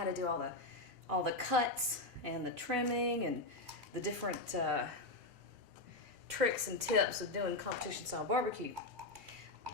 how to do all the cuts and the trimming and the different tricks and tips of doing competition style barbecue.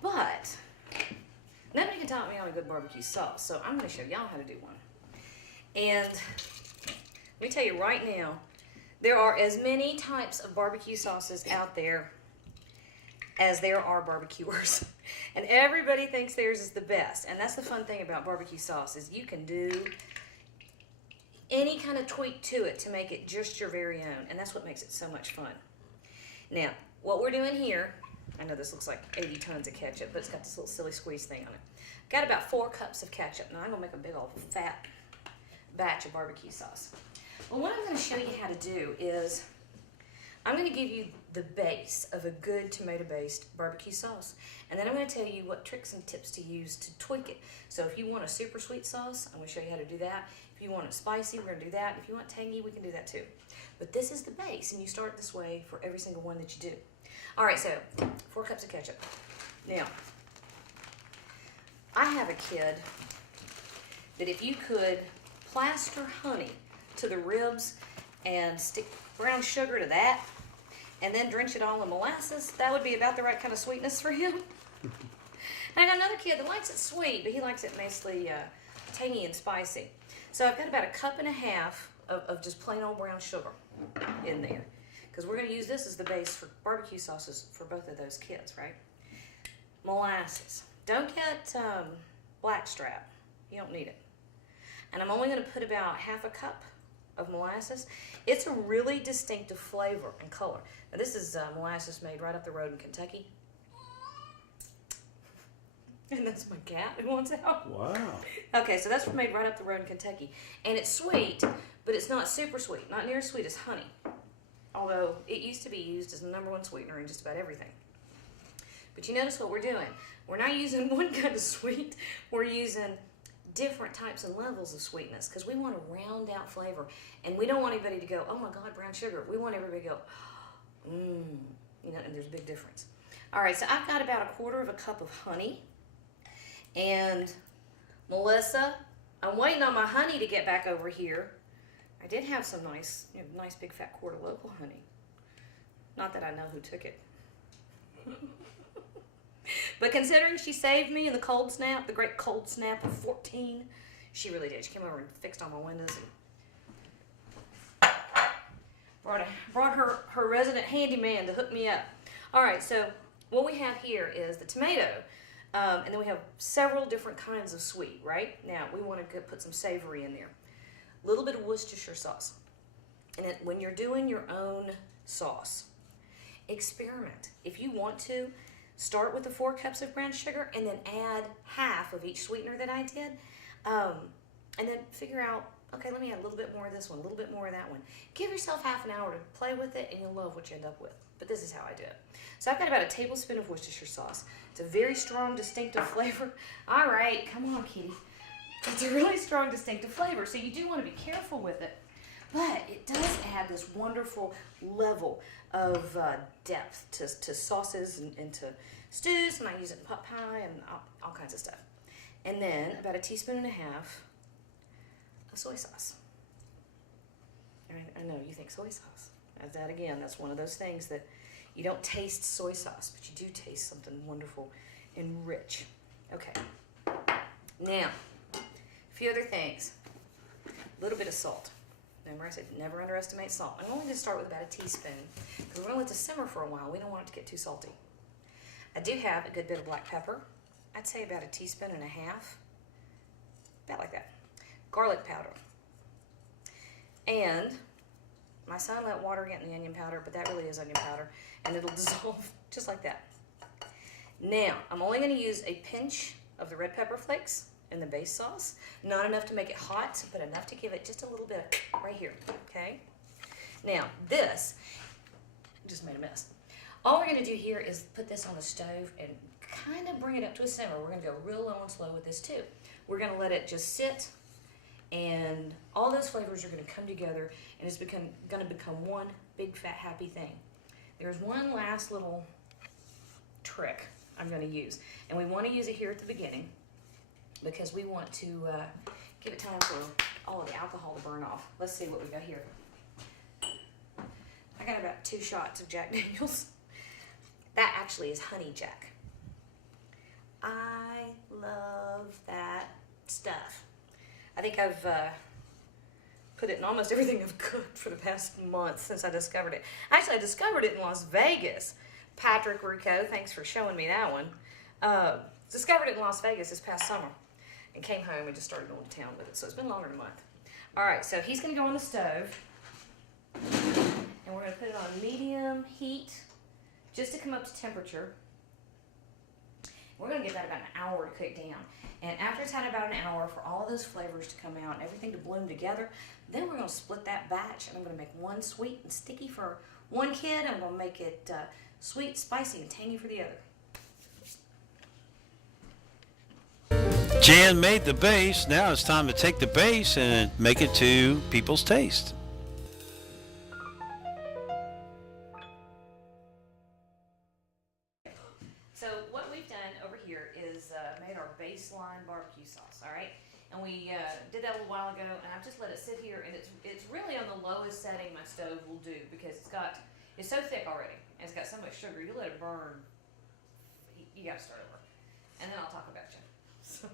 But nobody can taught me on a good barbecue sauce, so I'm going to show y'all how to do one. And let me tell you right now, there are as many types of barbecue sauces out there as there are barbecuers. And everybody thinks theirs is the best. And that's the fun thing about barbecue sauce, is you can do any kind of tweak to it to make it just your very own. And that's what makes it so much fun. Now, what we're doing here, I know this looks like 80 tons of ketchup, but it's got this little silly squeeze thing on it. Got about 4 cups of ketchup. Now I'm gonna make a big old fat batch of barbecue sauce. Well, what I'm gonna show you how to do is, I'm gonna give you the base of a good tomato-based barbecue sauce. And then I'm gonna tell you what tricks and tips to use to tweak it. So if you want a super sweet sauce, I'm gonna show you how to do that. If you want it spicy, we're gonna do that. If you want tangy, we can do that too. But this is the base, and you start this way for every single one that you do. All right, so 4 cups of ketchup. Now, I have a kid that if you could plaster honey to the ribs and stick brown sugar to that, and then drench it all in molasses, that would be about the right kind of sweetness for him. And I got another kid that likes it sweet, but he likes it mostly tangy and spicy. So I've got about 1.5 cups of just plain old brown sugar in there, because we're going to use this as the base for barbecue sauces for both of those kids, right? Molasses. Don't get blackstrap. You don't need it. And I'm only going to put about 1/2 cup of molasses. It's a really distinctive flavor and color. Now, this is molasses made right up the road in Kentucky. And that's my cat who wants out. Wow. Okay, so that's made right up the road in Kentucky. And it's sweet, but it's not super sweet. Not near as sweet as honey. Although it used to be used as the #1 sweetener in just about everything. But you notice what we're doing. We're not using one kind of sweet. We're using different types and levels of sweetness, because we want a round out flavor. And we don't want anybody to go, oh my God, brown sugar. We want everybody to go, you know, and there's a big difference. All right, so I've got about 1/4 cup of honey. And Melissa, I'm waiting on my honey to get back over here. I did have some nice, nice big fat quart of local honey. Not that I know who took it. But considering she saved me in the cold snap, the great cold snap of 14, she really did. She came over and fixed all my windows and brought her resident handyman to hook me up. All right, so what we have here is the tomato, and then we have several different kinds of sweet, right? Now, we want to put some savory in there. A little bit of Worcestershire sauce. And then when you're doing your own sauce, experiment. If you want to, start with the 4 cups of brown sugar and then add 1/2 of each sweetener that I did. And then figure out, okay, let me add a little bit more of this one, a little bit more of that one. Give yourself half an hour to play with it, and you'll love what you end up with. But this is how I do it. So I've got about 1 tablespoon of Worcestershire sauce. It's a very strong, distinctive flavor. All right, come on, kitty. It's a really strong, distinctive flavor, so you do want to be careful with it. But it does add this wonderful level of depth to sauces and to stews, and I use it in pot pie and all kinds of stuff. And then about 1.5 teaspoons of soy sauce. I know you think soy sauce. As that again, that's one of those things that you don't taste soy sauce, but you do taste something wonderful and rich. Okay. Now, a few other things. A little bit of salt. Remember I said never underestimate salt. I'm only going to start with about 1 teaspoon because we're going to let this simmer for a while. We don't want it to get too salty. I do have a good bit of black pepper. I'd say about 1.5 teaspoons. About like that. Garlic powder. And my son let water get in the onion powder, but that really is onion powder, and it'll dissolve just like that. Now, I'm only going to use a pinch of the red pepper flakes in the base sauce. Not enough to make it hot, but enough to give it just a little bit right here, okay? Now, this just made a mess. All we're going to do here is put this on the stove and kind of bring it up to a simmer. We're going to go real low and slow with this too. We're going to let it just sit, and all those flavors are going to come together, and it's going to become one big fat happy thing. There's one last little trick I'm going to use, and we want to use it here at the beginning because we want to give it time for all of the alcohol to burn off. Let's see what we got here. I got about 2 shots of Jack Daniels. That actually is honey Jack. I love that stuff. I think I've put it in almost everything I've cooked for the past month since I discovered it. Actually, I discovered it in Las Vegas. Patrick Rucco, thanks for showing me that one. Discovered it in Las Vegas this past summer and came home and just started going to town with it. So it's been longer than a month. All right, so he's going to go on the stove. And we're going to put it on medium heat just to come up to temperature. We're going to give that about an hour to cook down. And after it's had about an hour for all those flavors to come out and everything to bloom together, then we're going to split that batch. And I'm going to make one sweet and sticky for one kid. I'm going to make it sweet, spicy, and tangy for the other. Jan made the base. Now it's time to take the base and make it to people's taste. So what we've done over here is made our baseline barbecue sauce, all right? And we did that a little while ago, and I've just let it sit here, and it's really on the lowest setting my stove will do because it's so thick already, and it's got so much sugar. You let it burn, you got to start over, and then I'll talk about you. So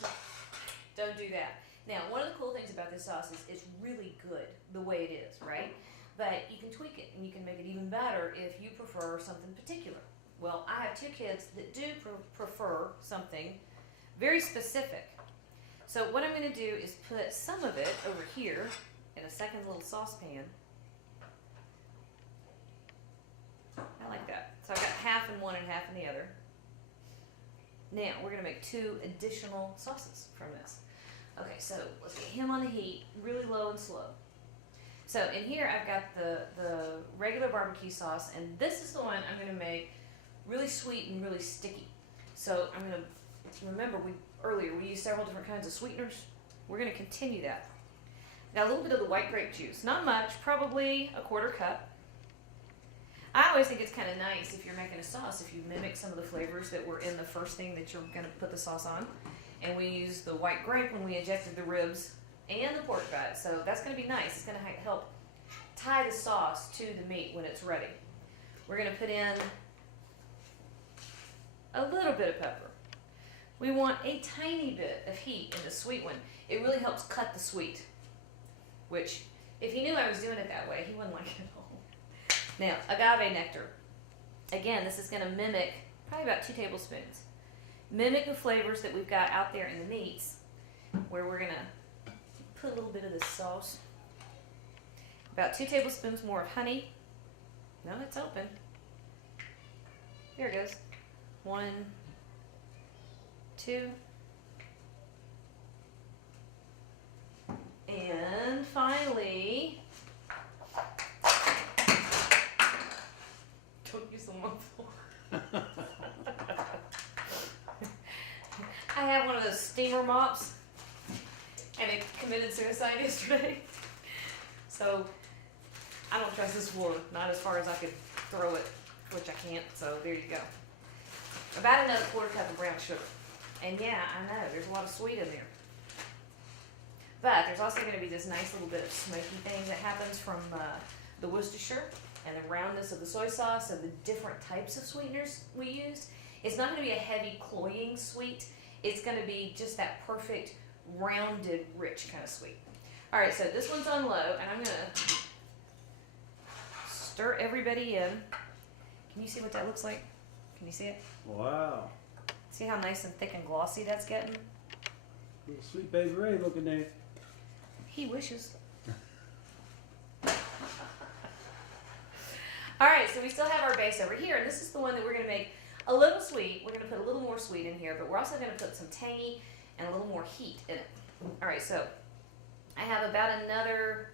don't do that. Now, one of the cool things about this sauce is it's really good the way it is, right? But you can tweak it, and you can make it even better if you prefer something particular. Well, I have 2 kids that do prefer something very specific. So what I'm going to do is put some of it over here in a second little saucepan. I like that. So I've got half in one and half in the other. Now, we're going to make 2 additional sauces from this. Okay, so let's get him on the heat, really low and slow. So in here, I've got the regular barbecue sauce, and this is the one I'm going to make really sweet and really sticky. So I'm going to, remember earlier we used several different kinds of sweeteners. We're going to continue that. Got a little bit of the white grape juice. Not much, probably a 1/4 cup. I always think it's kind of nice if you're making a sauce, if you mimic some of the flavors that were in the first thing that you're going to put the sauce on. And we used the white grape when we injected the ribs and the pork fat. So that's going to be nice. It's going to help tie the sauce to the meat when it's ready. We're going to put in a little bit of pepper. We want a tiny bit of heat in the sweet one. It really helps cut the sweet, which if he knew I was doing it that way, he wouldn't like it at all. Now, agave nectar. Again, this is going to mimic probably about 2 tablespoons. Mimic the flavors that we've got out there in the meats, where we're going to put a little bit of this sauce. About 2 tablespoons more of honey. No, it's open. Here it goes. 1, 2. And finally, don't use the mop. I have one of those steamer mops, and it committed suicide yesterday. So I don't trust this floor, not as far as I could throw it, which I can't, so there you go. About another 1/4 cup of brown sugar. And yeah, I know, there's a lot of sweet in there. But there's also going to be this nice little bit of smoky thing that happens from the Worcestershire and the roundness of the soy sauce and the different types of sweeteners we used. It's not going to be a heavy, cloying sweet. It's going to be just that perfect, rounded, rich kind of sweet. All right, so this one's on low, and I'm going to stir everybody in. Can you see what that looks like? Can you see it? Wow. See how nice and thick and glossy that's getting? Little Sweet Baby Ray looking there. He wishes. All right, so we still have our base over here, and this is the one that we're going to make a little sweet. We're going to put a little more sweet in here, but we're also going to put some tangy and a little more heat in it. All right, so I have about another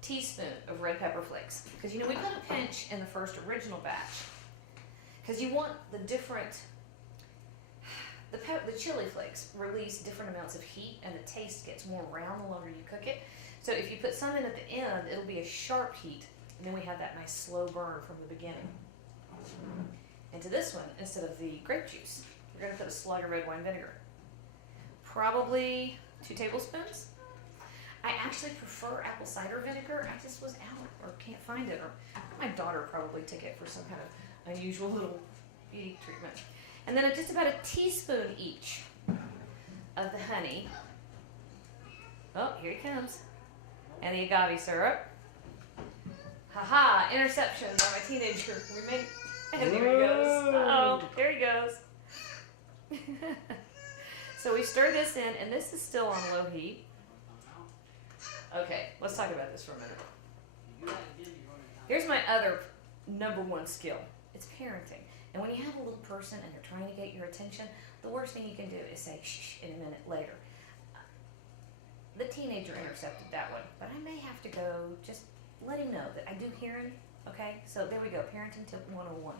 teaspoon of red pepper flakes, because you know we put a pinch in the first original batch, because you want the different, the chili flakes release different amounts of heat, and the taste gets more round the longer you cook it. So if you put some in at the end, it'll be a sharp heat, and then we have that nice slow burn from the beginning. Into this one, instead of the grape juice, we're going to put a slug of red wine vinegar. Probably 2 tablespoons. I actually prefer apple cider vinegar. I just was out or can't find it, or my daughter probably took it for some kind of unusual little beauty treatment. And then just about a teaspoon each of the honey. Oh, here he comes. And the agave syrup. Haha, interception by my teenager. And there he goes. Oh, there he goes. So we stir this in, and this is still on low heat. Okay, let's talk about this for a minute. Here's my other #1 skill. It's parenting. And when you have a little person and they're trying to get your attention, the worst thing you can do is say shh in a minute later. The teenager intercepted that one, but I may have to go just let him know that I do hear him. Okay, so there we go, parenting tip 101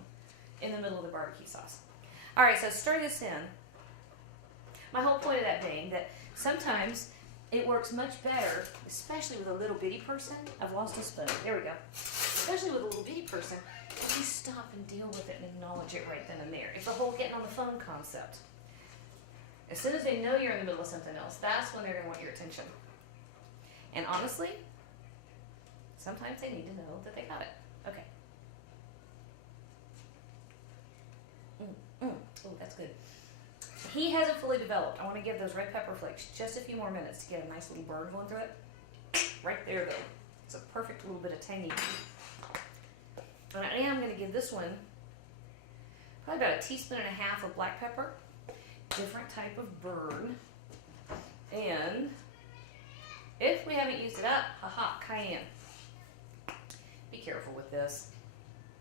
in the middle of the barbecue sauce. All right, so stir this in. My whole point of that being that sometimes it works much better, especially with a little bitty person. I've lost a spoon. There we go. Especially with a little bitty person, if you stop and deal with it and acknowledge it right then and there. It's the whole getting on the phone concept. As soon as they know you're in the middle of something else, that's when they're going to want your attention. And honestly, sometimes they need to know that they got it. Okay. Oh, that's good. He hasn't fully developed. I want to give those red pepper flakes just a few more minutes to get a nice little burn going through it. Right there, though. It's a perfect little bit of tangy. And I am going to give this one probably about 1.5 teaspoons of black pepper. Different type of burn. And if we haven't used it up, haha, cayenne. Be careful with this.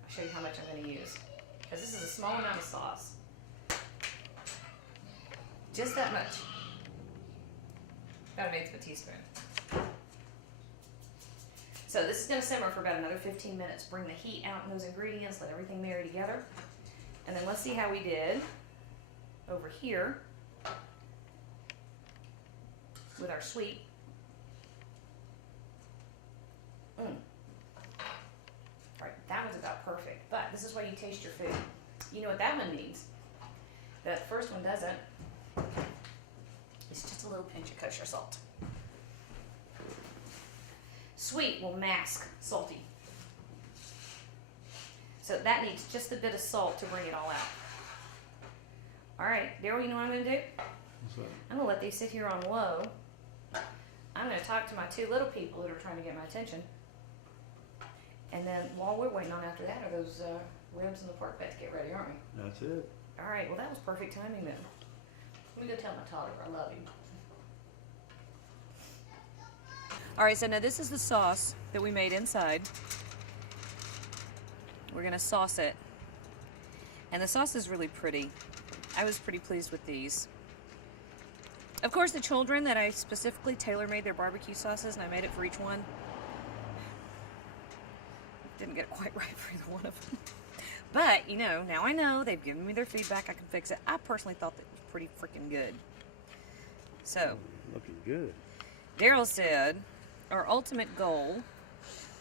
I'll show you how much I'm going to use. Because this is a small amount of sauce. Just that much. About 1/8 teaspoon. So this is going to simmer for about another 15 minutes. Bring the heat out in those ingredients. Let everything marry together. And then let's see how we did over here with our sweet. Alright, that one's about perfect. But this is why you taste your food. You know what that one needs? That first one doesn't. It's just a little pinch of kosher salt. Sweet will mask salty. So that needs just a bit of salt to bring it all out. Alright, Daryl, you know what I'm going to do? What's that? I'm going to let these sit here on low. I'm going to talk to my 2 little people that are trying to get my attention. And then while we're waiting on after that are those ribs and the pork fat to get ready, aren't we? That's it. Alright, well that was perfect timing then. Let me go tell my toddler I love him. Alright, so now this is the sauce that we made inside. We're going to sauce it. And the sauce is really pretty. I was pretty pleased with these. Of course, the children that I specifically tailor-made their barbecue sauces, and I made it for each one. Didn't get it quite right for either one of them. But, you know, now I know. They've given me their feedback. I can fix it. I personally thought that was pretty freaking good. So. Looking good. Daryl said, our ultimate goal.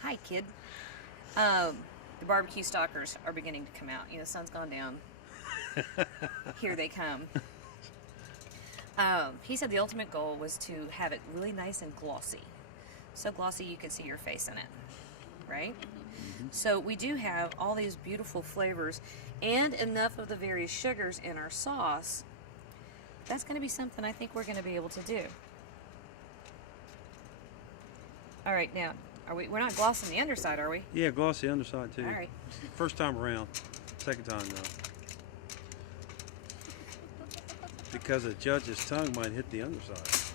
Hi, kid. The barbecue stalkers are beginning to come out. You know, the sun's gone down. Here they come. He said the ultimate goal was to have it really nice and glossy. So glossy you can see your face in it. Right? Mm-hmm. So we do have all these beautiful flavors and enough of the various sugars in our sauce. That's going to be something I think we're going to be able to do. All right, now, we're not glossing the underside, are we? Yeah, glossy underside too. All right. First time around. Second time though. Because a judge's tongue might hit the underside.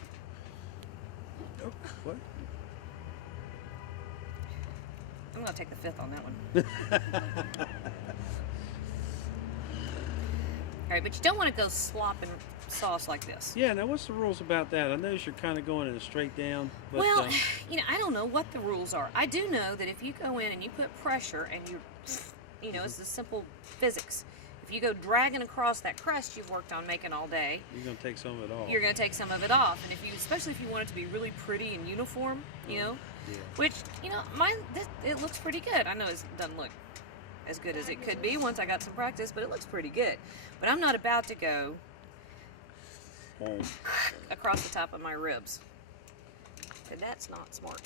Oh, what? I'm going to take the 5th on that one. All right, but you don't want to go slopping sauce like this. Yeah, now what's the rules about that? I notice you're kind of going in a straight down. But, well, you know, I don't know what the rules are. I do know that if you go in and you put pressure and you know, it's the simple physics. If you go dragging across that crust you've worked on making all day, you're going to take some of it off. You're going to take some of it off. And if you, especially if you want it to be really pretty and uniform, you know, yeah. Which, you know, mine, it looks pretty good. I know it doesn't look as good as it could be once I got some practice, but it looks pretty good. But I'm not about to go across the top of my ribs. said, that's not smart.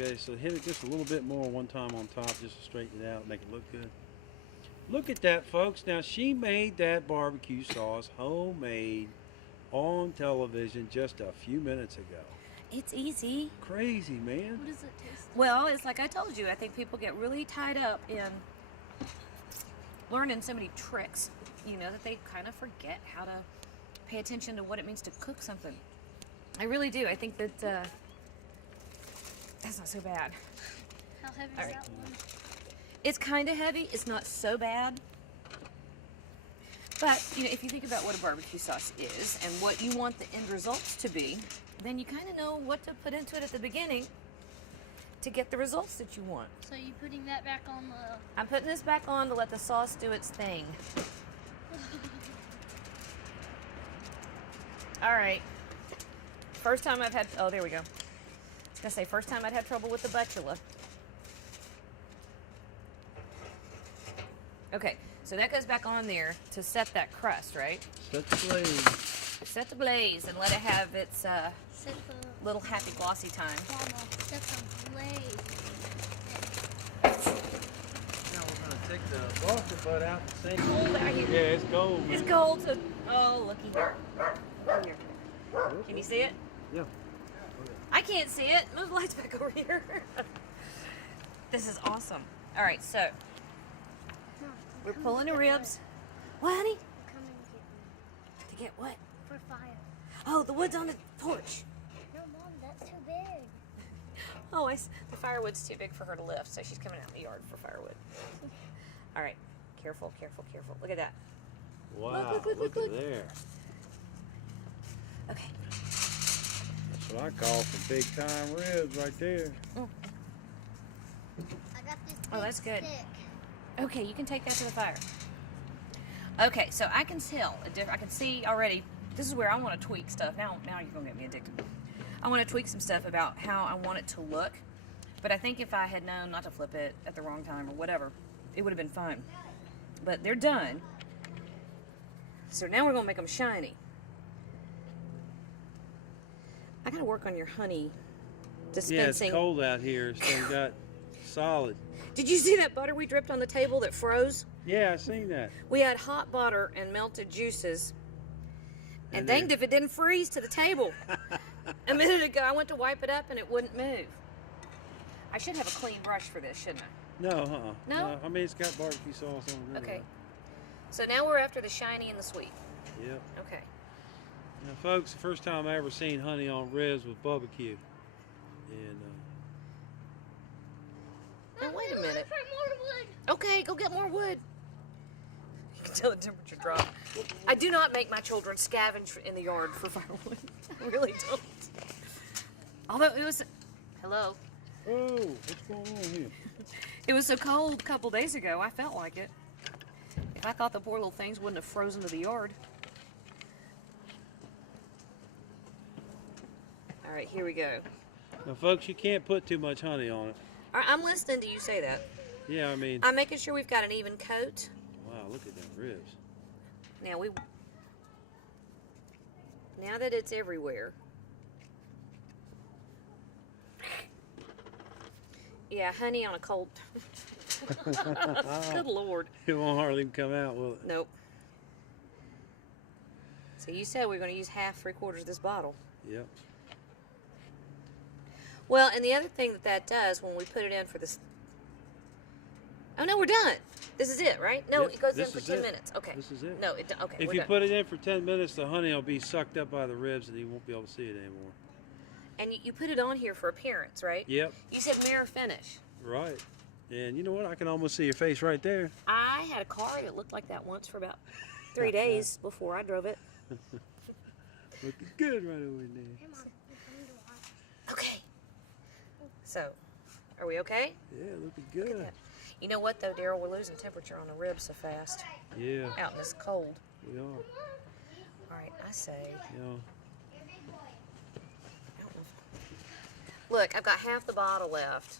Okay, so hit it just a little bit more one time on top just to straighten it out, make it look good. Look at that, folks. Now, she made that barbecue sauce homemade on television just a few minutes ago. It's easy. Crazy, man. What does it taste like? Well, it's like I told you. I think people get really tied up in learning so many tricks, that they kind of forget how to pay attention to what it means to cook something. I really do. I think that that's not so bad. How heavy All is right. that one? It's kind of heavy. It's not so bad. But, if you think about what a barbecue sauce is and what you want the end results to be, then you kind of know what to put into it at the beginning to get the results that you want. So you putting that back on the... I'm putting this back on to let the sauce do its thing. All right. First time I've had, oh, there we go. I was going to say, first time I'd had trouble with the butula. Okay, so that goes back on there to set that crust, right? Set the blaze. Set the blaze and let it have its Set the... little happy glossy time. Mama, set the blaze. Now we're going to take the Boston butt out and sink. Cold out here. Yeah, it's cold, man. It's cold, so, oh, looky here. Come here. Can you see it? Yeah. I can't see it. Move the lights back over here. This is awesome. All right, so No, we're come pulling the get ribs. What, honey? wood. Come and get wood. To get what? For fire. Oh, the wood's on the porch. No, Mom, that's too big. Oh, the firewood's too big for her to lift, so she's coming out in the yard for firewood. All right, careful, careful, careful. Look at that. Wow, look, look look. at there. Okay. That's what I call some big time ribs right there. I got this Oh, that's big good. stick. Okay, you can take that to the fire. Okay, so I can tell I can see already. This is where I want to tweak stuff. Now you're gonna get me addicted. I want to tweak some stuff about how I want it to look. But I think if I had known not to flip it at the wrong time or whatever, it would have been fine. But they're done. So now we're gonna make them shiny. I gotta work on your honey dispensing. Yeah, it's cold out here, so we got solid. Did you see that butter we dripped on the table that froze? Yeah, I seen that. We had hot butter and melted juices. And And danged then- if it didn't freeze to the table. A minute ago, I went to wipe it up and it wouldn't move. I should have a clean brush for this, shouldn't I? No, No? I mean, it's got barbecue sauce on it. Okay. So now we're after the shiny and the sweet. Yep. Okay. Now, folks, the first time I ever seen honey on ribs was barbecue. And Now wait a minute. For more wood. Okay, go get more wood. You can tell the temperature dropped. I do not make my children scavenge in the yard for firewood. I really don't. Although it was, hello. oh, what's going on here? It was so cold a couple days ago, I felt like it. If I thought the poor little things wouldn't have frozen to the yard. All right, here we go. Now, folks, you can't put too much honey on it. All right, I'm listening to you say that. Yeah, I mean, I'm making sure we've got an even coat. wow, look at them ribs. Now that it's everywhere. Yeah, honey on a cold. Good Lord. It won't hardly even come out, will it? Nope. So you said we're going to use half, 3/4 of this bottle. Yep. Well, and the other thing that does when we put it in for this. Oh no, we're done. This is it, right? No, Yep, it goes in this for is 10 it. minutes. Okay. This is it. No, okay. If we're you done. put it in for 10 minutes, the honey will be sucked up by the ribs and you won't be able to see it anymore. And you put it on here for appearance, right? Yep. You said mirror finish. Right. And you know what? I can almost see your face right there. I had a car that looked like that once for about 3 days before I drove it. Looking good right over in there. Hey, Mom, it's time to watch. Okay. So, are we okay? Yeah, looking good. You know what though, Daryl? We're losing temperature on the ribs so fast Yeah, out in this cold. we are. All right, I say. You know, Look, I've got half the bottle left,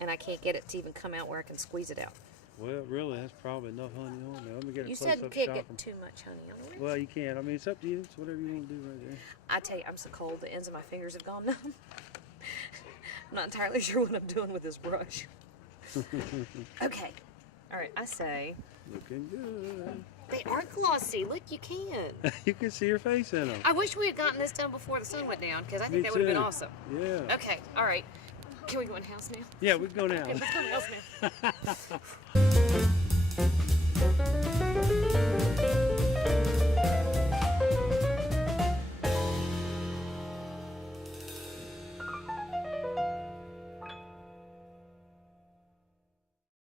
and I can't get it to even come out where I can squeeze it out. Well, really, that's probably enough honey on there. Let me get a You close-up said you shot. can't get too much honey on it. Well, you can. I mean, it's up to you. It's whatever you want to do right there. I tell you, I'm so cold. The ends of my fingers have gone numb. I'm not entirely sure what I'm doing with this brush. Okay. All right. I say. Looking good. They are glossy. Look, you can. You can see your face in them. I wish we had gotten this done before the sun went down, because I think Me that would have been too. awesome. Yeah. Okay. All right. Can we go in the house now? Yeah, we can go now. Yeah, let's go in the house now.